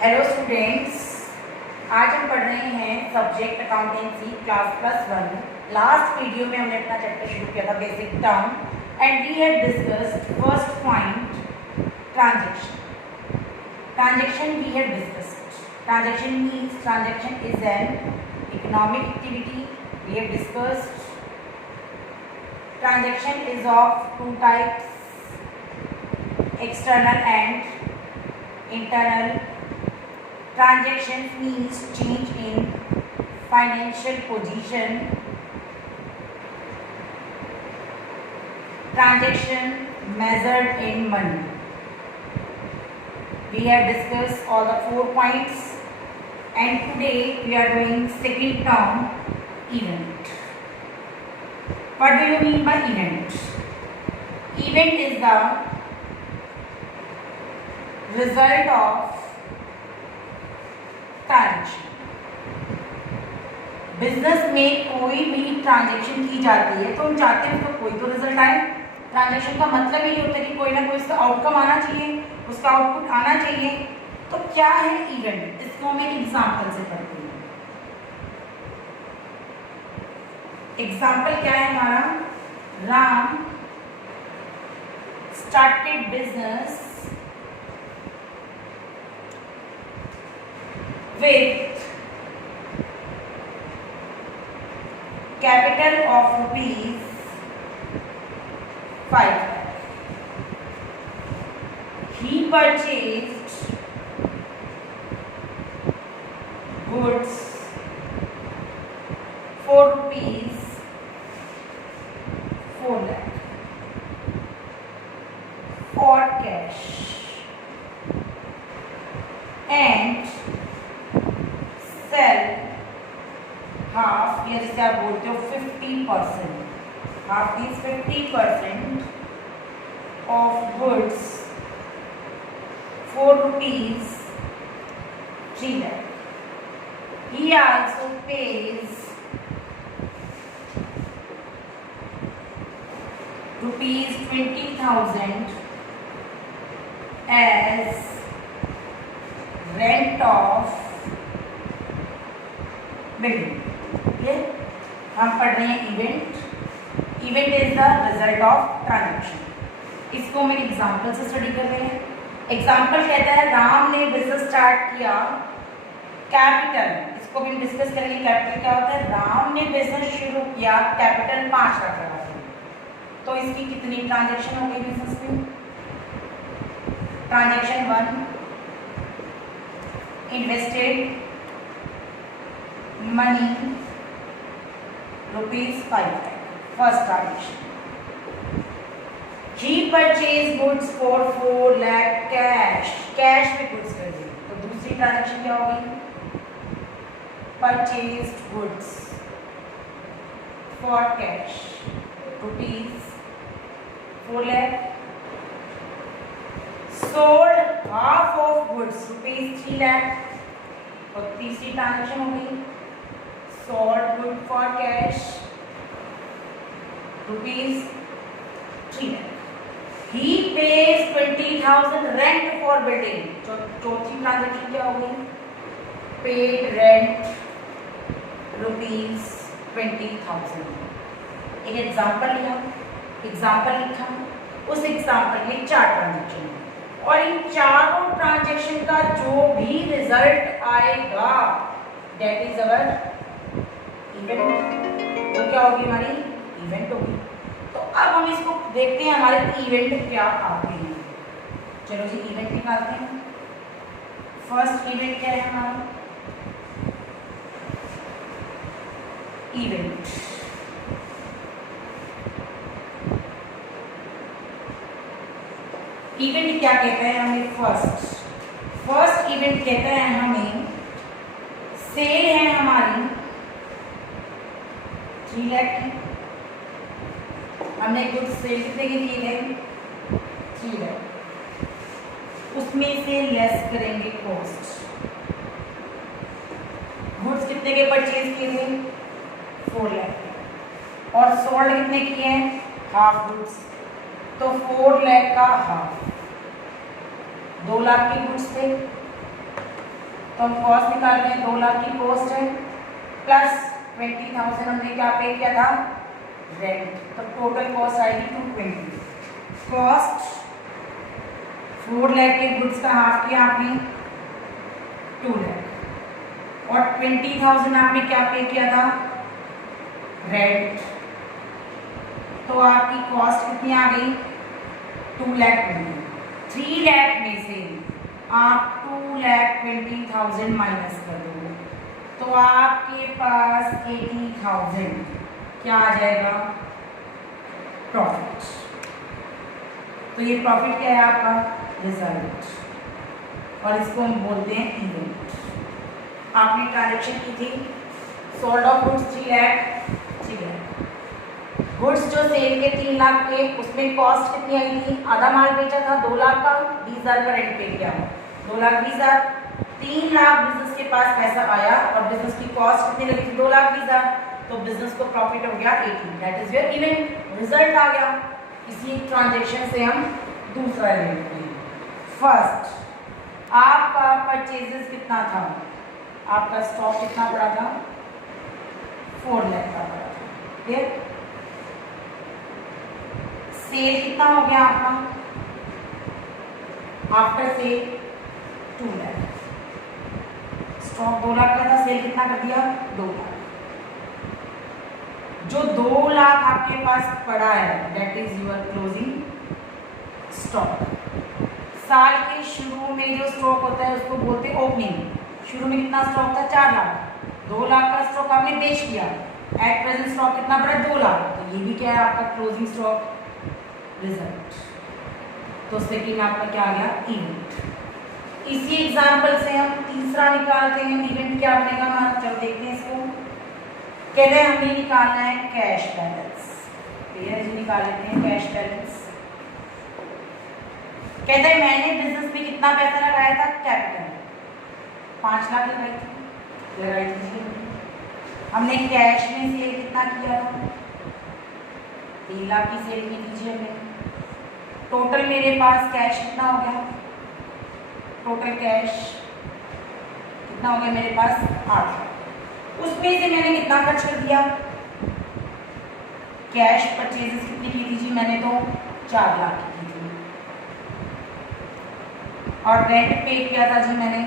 Hello students, आज हम पढ़ रहे हैं सब्जेक्ट अकाउंटेंसी क्लास+1। लास्ट वीडियो में हमने अपना चैप्टर शुरू किया था basic term and we had discussed first point transaction. Transaction we had discussed. Transaction means transaction is an economic activity. We have discussed transaction is of two types, external and internal. Transactions means change in financial position. Transaction measured in money. We have discussed all the 4 points and today we are doing second term, event. What do you mean by event? Event is the result of transaction. Business में कोई भी transaction की जाती है तो हम चाहते हैं उसका कोई तो रिजल्ट आए। ट्रांजेक्शन का मतलब ही होता है कि कोई ना कोई उसका आउटकम आना चाहिए, उसका आउटपुट आना चाहिए। तो क्या है इवेंट, इसको हम एक एग्जाम्पल से करते हैं। एग्जाम्पल क्या है हमारा? Ram started business with capital of rupees 5 lakh. He purchased goods for rupees 4 lakh for cash and sale half, या जिसे आप बोलते हो 50%, half means 50% of goods for rupees 3 lakh. He also pays rupees 20,000 as rent of building. ये हम पढ़ रहे हैं event. Event is the result of transaction. इसको हम एग्जाम्पल से स्टडी कर रहे हैं। एग्जाम्पल कहता है राम ने बिजनेस स्टार्ट किया, कैपिटल, इसको भी डिस्कस करेंगे। कैपिटल क्या होता है? राम ने बिजनेस शुरू किया, कैपिटल 5 लाख लगा दिया, तो इसकी कितनी ट्रांजैक्शन हो गई बिजनेस में? Transaction 1, invested money rupees 5 lakh, first transaction. He purchased goods for 4 lakh cash, cash में goods कर दी, तो दूसरी ट्रांजेक्शन क्या होगी? Purchased goods for cash rupees 4 lakh. Sold half of goods rupees 3 lakh, तो तीसरी ट्रांजेक्शन हो गई। sold good for cash rupees 3 lakh. He pays 20,000 rent for building, तो चौथी ट्रांजेक्शन क्या होगी? paid rent rupees 20,000. एक एग्जाम्पल लिया, एग्जाम्पल लिखा, उस एग्जाम्पल में 4 ट्रांजेक्शन है और इन चारों ट्रांजेक्शन का जो भी रिजल्ट आएगा दैट इज अवर इवेंट। वो क्या होगी? हमारी इवेंट होगी। तो अब हम इसको देखते हैं हमारे इवेंट क्या आते हैं। चलो जी इवेंट निकालते हैं। फर्स्ट इवेंट क्या है हमारा? इवेंट इवेंट क्या कहता है हमें? फर्स्ट इवेंट कहता है हमें सेल है हमारी 3 लाख की, हमने गुड्स सेल कितने के किए गए? 3 लाख। उसमें से लेस करेंगे कॉस्ट। गुड्स कितने के परचेज किए गए? 4 लाख। और सोल्ड कितने किए हैं? हाफ गुड्स, तो 4 लाख का हाफ, 2 लाख की गुड्स थे, तो हम कॉस्ट निकाल रहे हैं, 2 लाख की कॉस्ट है प्लस 20,000 हमने क्या पे किया था, रेंट, तो टोटल कॉस्ट आएगी 220। कॉस्ट 4 लाख के गुड्स का हाफ किया आपने 2 लाख और 20,000 आपने क्या पे किया था, रेंट, तो आपकी कॉस्ट कितनी आ गई 2 लाख 3 लाख में से आप 2,20,000 माइनस कर दो तो आपके पास 80,000 क्या आ जाएगा, प्रॉफिट। तो ये प्रॉफिट क्या है आपका, रिजल्ट, और इसको हम बोलते हैं इवेंट। आपने ट्रांजेक्शन की थी, sold off goods 3 lakh, goods जो सेल के 3 लाख के, उसमें कॉस्ट कितनी आई थी, आधा माल बेचा था 2 लाख का, 20,000 का रेंट पे किया, 2,20,000, 3 लाख बिजनेस के पास पैसा आया और बिजनेस की कॉस्ट कितनी लगी थी, 2,20,000, तो बिजनेस को प्रॉफिट हो गया 80, that is your event, result आ गया। इसी ट्रांजेक्शन से हम दूसरा इवेंट लेंगे। फर्स्ट आपका परचेजेस कितना था, आपका स्टॉक कितना पड़ा था, 4 लाख का पड़ा था, ठीक। सेल कितना हो गया आपका, after sale 2 lakh, stock 2 lakh का था, सेल कितना कर दिया, 2 लाख। जो 2 लाख आपके पास पड़ा है that is your closing stock. साल के शुरू में जो स्टॉक होता है उसको बोलते हैं ओपनिंग। शुरू में कितना स्टॉक था, 4 लाख, 2 लाख का स्टॉक आपने बेच दिया, एट प्रेजेंट स्टॉक कितना पड़ा, 2 लाख, तो ये भी क्या है आपका क्लोजिंग स्टॉक, रिजल्ट। तो सेकेंड आपका क्या आ गया, इवेंट। इसी एग्जांपल से हम तीसरा निकालते हैं, इवेंट क्या बनेगा हमारा, चलो देखते हैं इसको। कहते हैं हमें निकालना है कैश बैलेंस, निकाल लेते हैं कैश बैलेंस। कहते हैं मैंने बिजनेस में कितना पैसा लगाया था, कैपिटल 5 लाख लगाई थी। हमने कैश में सेल कितना किया था, 3 लाख की सेल की दीजिए हमने। टोटल मेरे पास कैश कितना हो गया, टोटल कैश कितना हो गया मेरे पास, 8 लाख। उसमें से मैंने कितना खर्च कर दिया, कैश परचेजेस कितनी की थी जी, मैंने तो 4 लाख की थी, और रेंट पे किया था जी मैंने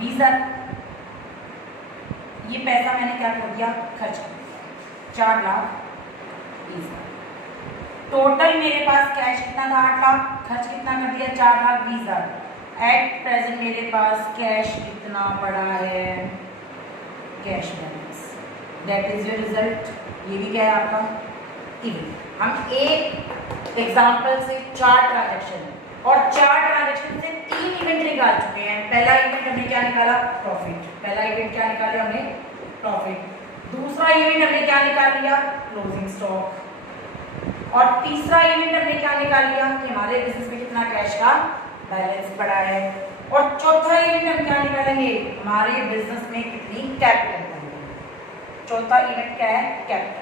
20,000। ये पैसा मैंने क्या कर दिया, खर्च कर दिया, 4,20,000। टोटल मेरे पास कैश कितना था, 8 लाख, खर्च कितना कर दिया, 4,20,000। एट प्रेजेंट मेरे पास कैश कितना पड़ा है, cash balance, that is your result. ये भी क्या है आपका इवेंट। हम एक एग्जांपल से 4 ट्रांजैक्शन और 4 ट्रांजैक्शन से 3 इवेंट निकाल चुके हैं। पहला इवेंट हमने क्या निकाला, प्रॉफिट, पहला इवेंट क्या निकाला हमने, प्रॉफिट। दूसरा इवेंट हमने क्या निकाल लिया, क्लोजिंग स्टॉक। और तीसरा इवेंट हमने क्या निकाल लिया कि हमारे बिजनेस में कितना कैश का बैलेंस पड़ा है। और चौथा इवेंट हम क्या निकालेंगे, हमारे बिजनेस में कितनी कैपिटल है। चौथा इवेंट क्या है, कैपिटल।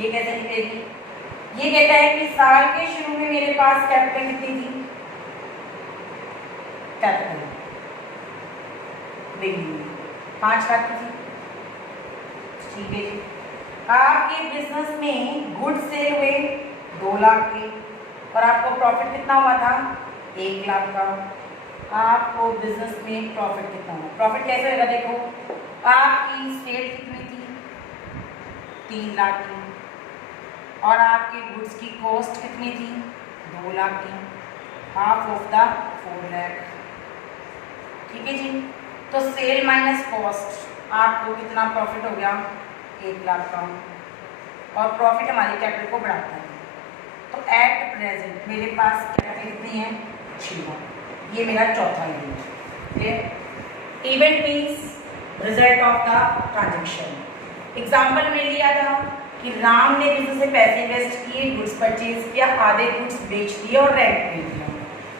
ये कैसे निकलेगी, ये कहता है कि साल के शुरू में मेरे पास कैपिटल कितनी थी, कैपिटल बिगिनिंग में 5 लाख की थी, ठीक है जी। आपके बिजनेस में गुड सेल हुए 2 लाख के, और आपको प्रॉफिट कितना हुआ था, 1 लाख का। आपको बिजनेस में प्रॉफिट कितना हुआ, प्रॉफिट कैसे होगा, देखो आपकी सेल कितनी थी, 3 लाख की, और आपके गुड्स की कॉस्ट कितनी थी, 2 लाख की, हाफ ऑफ द 4 लाख, ठीक है जी। तो सेल माइनस कॉस्ट, आपको कितना प्रॉफिट हो गया, 1 लाख का, और प्रॉफिट हमारी कैपिटल को बढ़ाता है। तो एट प्रेजेंट मेरे पास कैपिटल कितनी है, 6 लाख। ये मेरा चौथा इवेंट है। Event means result of the transaction. Example में लिया था कि राम ने बिजनेस से पैसे इन्वेस्ट किए, गुड्स परचेज किया, आधे गुड्स बेच दिए और रेंट पे दिया।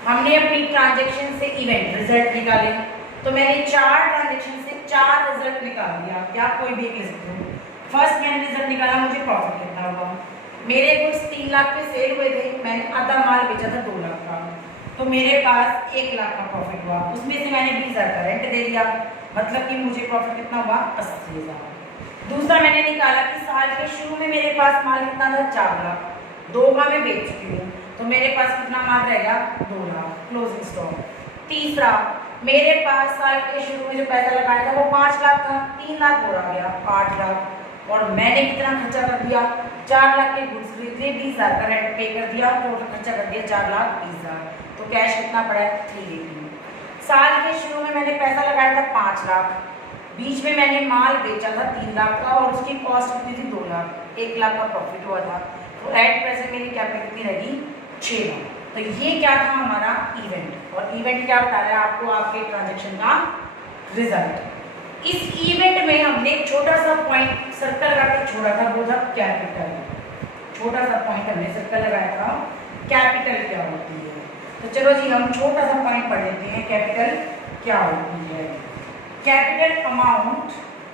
हमने अपनी ट्रांजेक्शन से इवेंट रिजल्ट निकाले, तो मैंने 4 ट्रांजेक्शन से 4 रिजल्ट निकाल दिया। क्या कोई भी ले सकते हो। फर्स्ट मैंने रिजल्ट निकाला, मुझे प्रॉफिट कितना हुआ। मेरे गुड्स 3 लाख के सेल हुए थे, मैंने आधा माल बेचा था 2 लाख का। तो मेरे पास 1 लाख का प्रॉफिट हुआ, उसमें से मैंने 20,000 का रेंट दे दिया, मतलब कि मुझे प्रॉफिट कितना हुआ 80,000। दूसरा मैंने निकाला कि साल के शुरू में मेरे पास माल कितना था 4 लाख, 2 का मैं बेच चुकी हूँ, तो मेरे पास कितना माल रहेगा 2 लाख क्लोजिंग स्टॉक। तीसरा मेरे पास साल के शुरू में जो पैसा लगाया था वो 5 लाख था, 3 लाख और आ गया 8 लाख, और मैंने कितना खर्चा कर दिया 4 लाख के गुड्स खरीदे, 20,000 का रेंट पे कर दिया, टोटल खर्चा कर दिया 4,20,000। तो कैश कितना पड़ा है 380। साल के शुरू में मैंने पैसा लगाया था 5 लाख, बीच में मैंने माल बेचा था 3 लाख का और उसकी कॉस्ट कितनी थी 2 लाख, 1 लाख का प्रॉफिट हुआ था। तो एट प्रेजेंट मेरी कैपिटल कितनी रहेगी 6 लाख। तो ये क्या था हमारा इवेंट, और इवेंट क्या बता रहा है आपको आपके ट्रांजैक्शन का रिजल्ट। इस इवेंट में हमने एक छोटा सा पॉइंट सर्कल लगाकर छोड़ा था, वो था कैपिटल। छोटा सा पॉइंट हमने सर्कल लगाया था, कैपिटल क्या होती है। तो चलो जी हम छोटा सा पॉइंट पढ़ लेते हैं, कैपिटल क्या होती है। कैपिटल अमाउंट,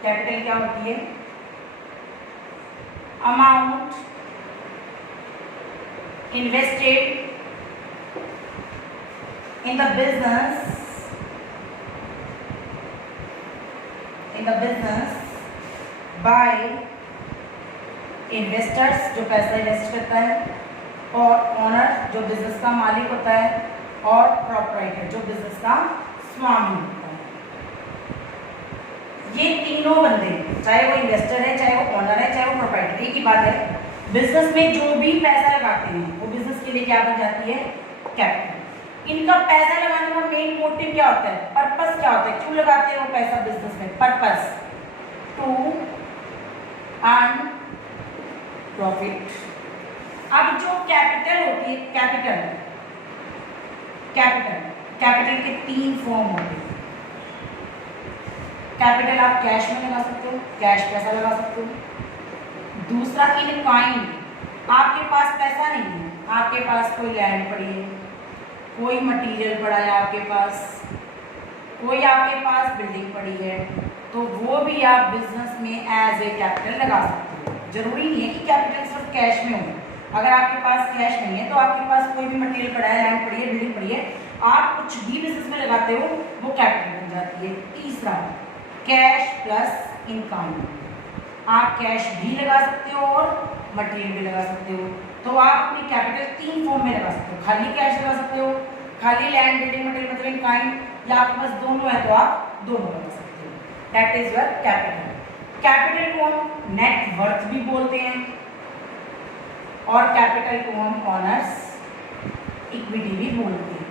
कैपिटल क्या होती है amount invested in the business by investors जो पैसा इन्वेस्ट करता है, और ओनर जो बिजनेस का मालिक होता है, और प्रोप्राइटर जो बिजनेस का स्वामी होता है। ये तीनों बंदे, चाहे वो इन्वेस्टर है, चाहे वो ओनर है, चाहे वो प्रोप्राइटर, एक ही बात है, बिजनेस में जो भी पैसा लगाते हैं वो बिजनेस के लिए क्या बन जाती है कैपिटल। इनका पैसा लगाने का मेन मोटिव क्या होता है, पर्पस क्या होता है, क्यों लगाते हैं वो पैसा बिजनेस में, पर्पस टू अर्न प्रॉफिट। अब जो कैपिटल होती है, कैपिटल के 3 फॉर्म होते हैं। कैपिटल आप कैश में लगा सकते हो, कैश पैसा लगा सकते हो। दूसरा इन काइंड, आपके पास पैसा नहीं है, आपके पास कोई लैंड पड़ी है, कोई मटेरियल पड़ा है आपके पास, कोई आपके पास बिल्डिंग पड़ी है, तो वो भी आप बिजनेस में एज ए कैपिटल लगा सकते हो। जरूरी नहीं है कि कैपिटल सिर्फ कैश में हो। अगर आपके पास कैश नहीं है तो आपके पास कोई भी मटेरियल पड़ा है, लैंड पड़ी है, बिल्डिंग पड़ी है, आप कुछ भी बिजनेस में लगाते हो वो कैपिटल बन जाती है। तीसरा कैश प्लस इनकम, आप कैश भी लगा सकते हो और मटेरियल भी लगा सकते हो। तो आप अपनी कैपिटल 3 फॉर्म में लगा सकते हो, खाली कैश लगा सकते हो, खाली लैंड बिल्डिंग मटेरियल मतलब इनकाइंड, या आपके पास दोनों है तो आप दोनों लगा सकते हो। That is your capital. Capital को हम नेट वर्थ भी बोलते हैं, और कैपिटल को हम ऑनर्स इक्विटी भी बोलते हैं।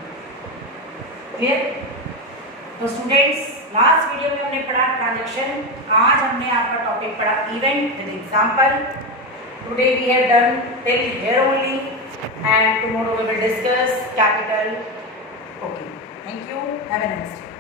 क्लियर? तो स्टूडेंट्स लास्ट वीडियो में हमने पढ़ा ट्रांजैक्शन, आज हमने आपका टॉपिक पढ़ा event with example. Today we have done till here only, and tomorrow we will discuss capital. Okay, thank you, have a nice day.